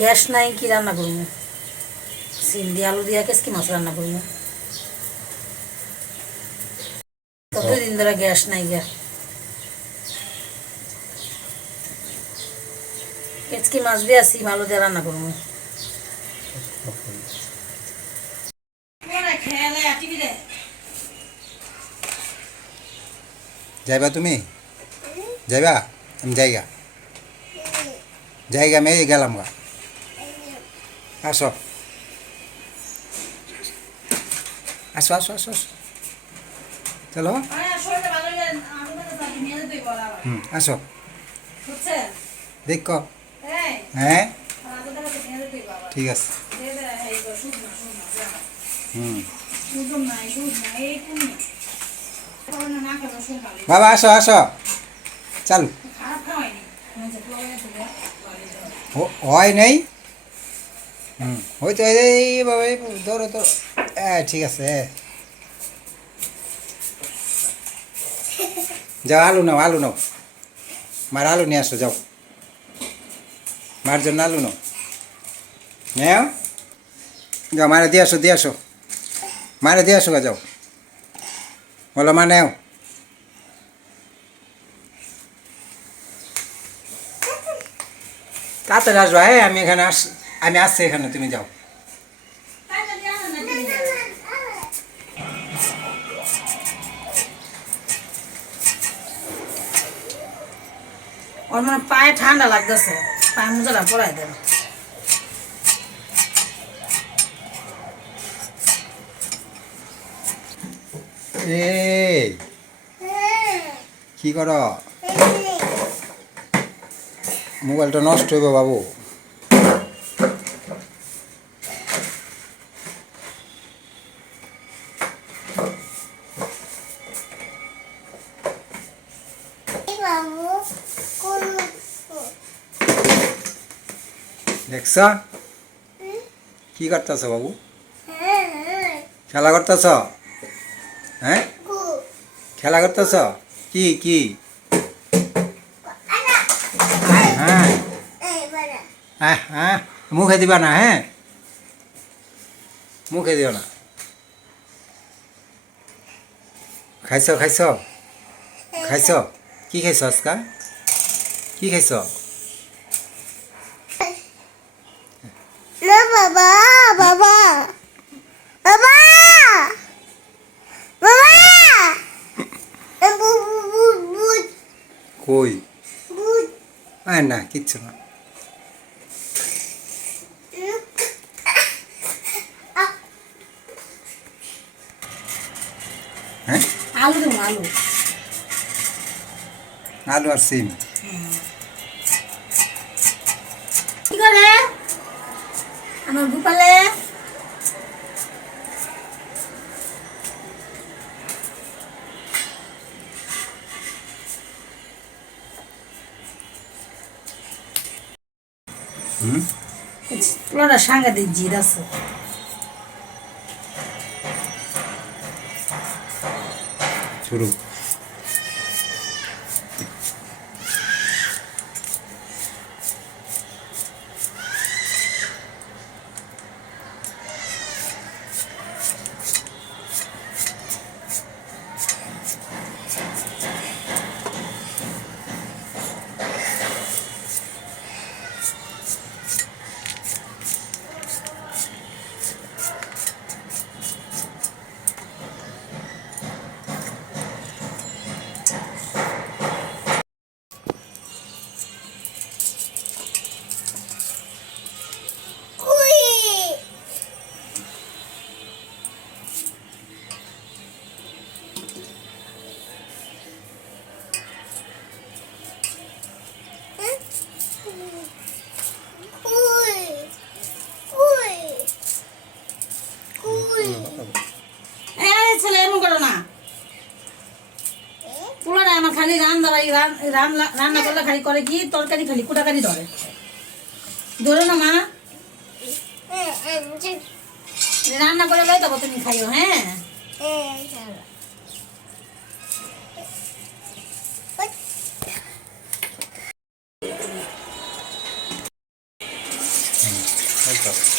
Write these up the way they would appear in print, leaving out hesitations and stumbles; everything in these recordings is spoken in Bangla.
গ্যাস নাই, কি রান্না করবো? সিম দিয়ে আলু দিয়ে কেসকি মাছ রান্না করবো। তো 2 দিন ধরে গ্যাস নাই গা। কেচকি মাছ দিয়ে সিম আলু দিয়ে রান্না করবো। যাইবা তুমি? যাইবা? আমি যাইগা যাইগা আমি এই গেলাম গা। আসো আসো আসো আসো আসো, চলো। আসো দেখ। হ্যাঁ ঠিক আছে। বাবা আসো আসো, চালু হয় নেই। হয়তো এই বাবা ধরো ধরো, হ্যাঁ ঠিক আছে। যাও আলু নাও, আলু নাও, মার আলু নিয়ে আসো, যাও মার জন্য আলু নাও, নেও যাও, মারে দিয়ে আসো, দিয়ে আসো, মারে দিয়ে আসো গা, যাও বলো মা নেও। তাড়াতাড়ি আসবা, হ্যাঁ আমি এখানে আমি আসছি এখানে, তুমি যাও। ওর মানে পায়ে ঠান্ডা লাগতেছে, পায়ে মোজাটা পরাই দেব। এই কি করো? মোবাইলটা নষ্ট হইব বাবু। দেখছ কি করতেছ বাবু? খেলা করতেছ? হ্যাঁ খেলা করতেছ? কি কি? হ্যাঁ হ্যাঁ হ্যাঁ, মুখে দিবা না, হ্যাঁ মুখে দিও না। খাইছ খাইছ খাইছ? কি খাইছ আজকা? কি খাইছ? বাবা বাবা বাবা বাবা কই? না কিচ্ছু না। হ্যাঁ আলু দেবো, আলু। আলু আর সিম। কি করে আমার গোপালে? পুরোটা সাংঘাতিক জিদ আছে। শুরু। ছেলে এমন করো না। পুলাটা আমার খালি রান্না রান্না করলে খালি করে কি তরকারি, খালি কুটাকারি ধরে। ধরো না মা, রান্না করে লই তবে তুমি খাইও। হ্যাঁ করতো।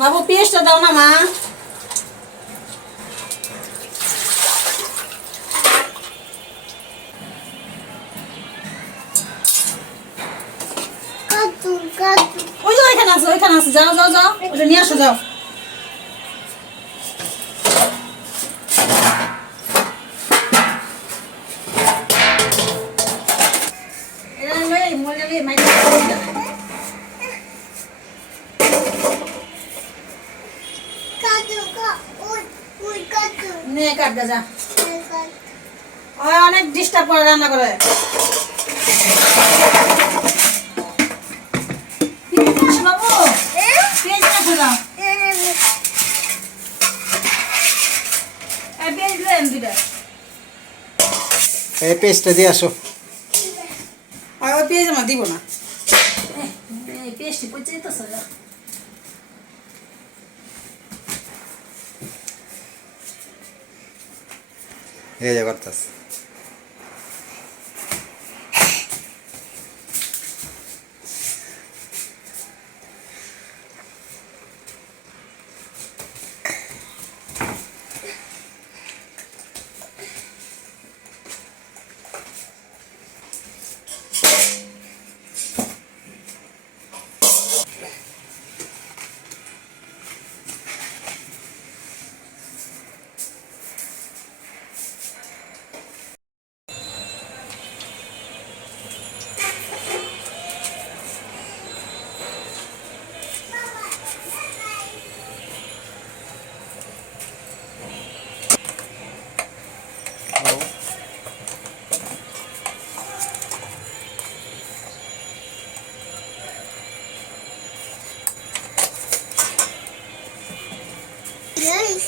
বাবু পেঁয়াজটা দাও না মা। কাটু কাটু ওই যে ওইখানে আছে, যাও যাও যাও, ওটা নিয়ে আসো, যাও। এটা লই মরে লই মাইকে কাটু কা ওই ওই কাটু নে কাট দে যা। কাটু ওই অনেক ডিস্টার্ব করে রান্না করে। পেঁয়াজ নিয়ে আসো বাবু, পেঁয়াজ নিয়ে আসো, যাও। এই পেঁয়াজ লই দুইটা। এই পেস্টটা দিয়ে আসো। আর ওই পেঁয়াজ আমার দিব না, এই পেঁয়াজটি পচে যেতেছে, যাও। এই যে করতাস। Yes.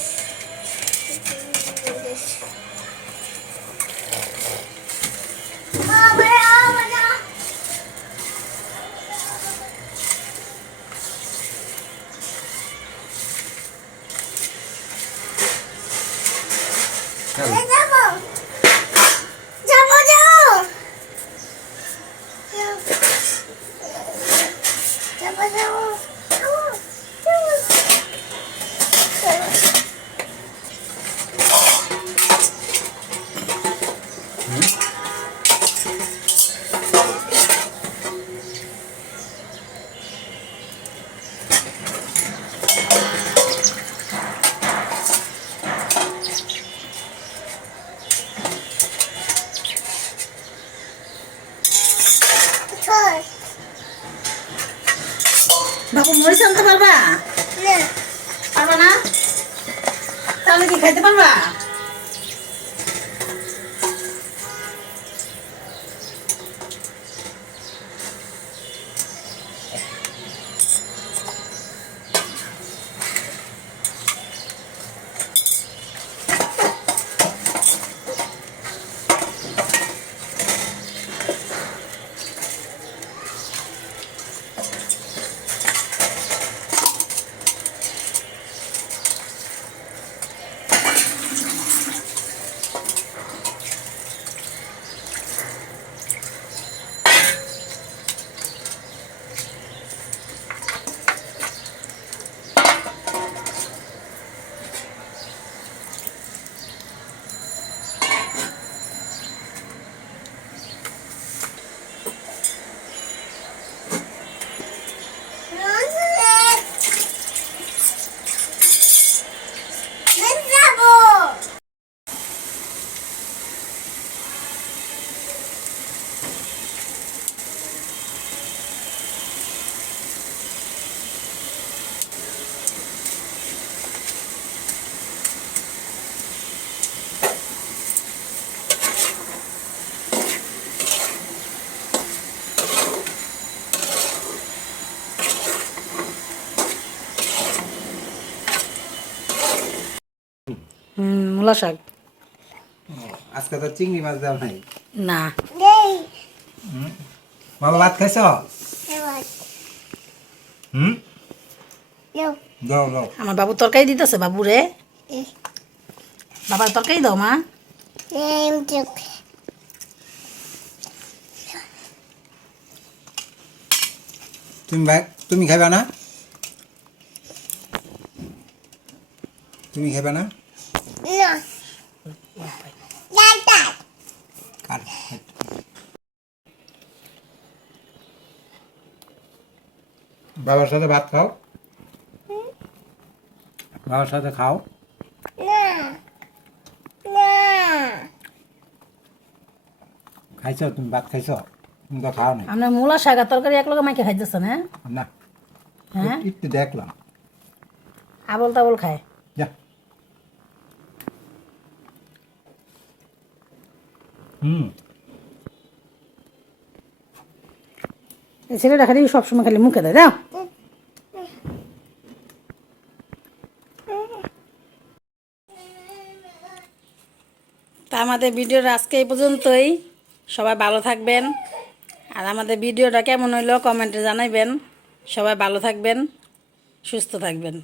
বাবু মরিচ আনতে পারবা? পারবা না? তাহলে কি খাইতে পারবা? মূলা শাক আজকে তো চিংড়ি মাছ দাও নাই। না। বাবা ভাত খাইছ? দাও দাও। আমার বাবু তরকারি দিতেছে বাবু রে। বাবার তরকারি দাও মা। তুমি খাইবা না? তুমি খাইবা না? কার বাবার সাথে ভাত খাও, বাবার সাথে খাও। খাইছ? তুমি ভাত খাইছ? তুমি তো খাও না। আমরা মূলা শাক আর তরকারি এক লগে মাইকে খাইতেছেন হ্যাঁ? না, হ্যাঁ একটু দেখলাম। আবল তাবল খায়। যা। হুম। এই ছেলেটা খালি সবসময় খালি মুখে দেয় দাও। তা আমাদের ভিডিওটা আজকে এই পর্যন্তই। সবাই ভালো থাকবেন, আর আমাদের ভিডিওটা কেমন হইলো কমেন্টে জানাইবেন। সবাই ভালো থাকবেন, সুস্থ থাকবেন।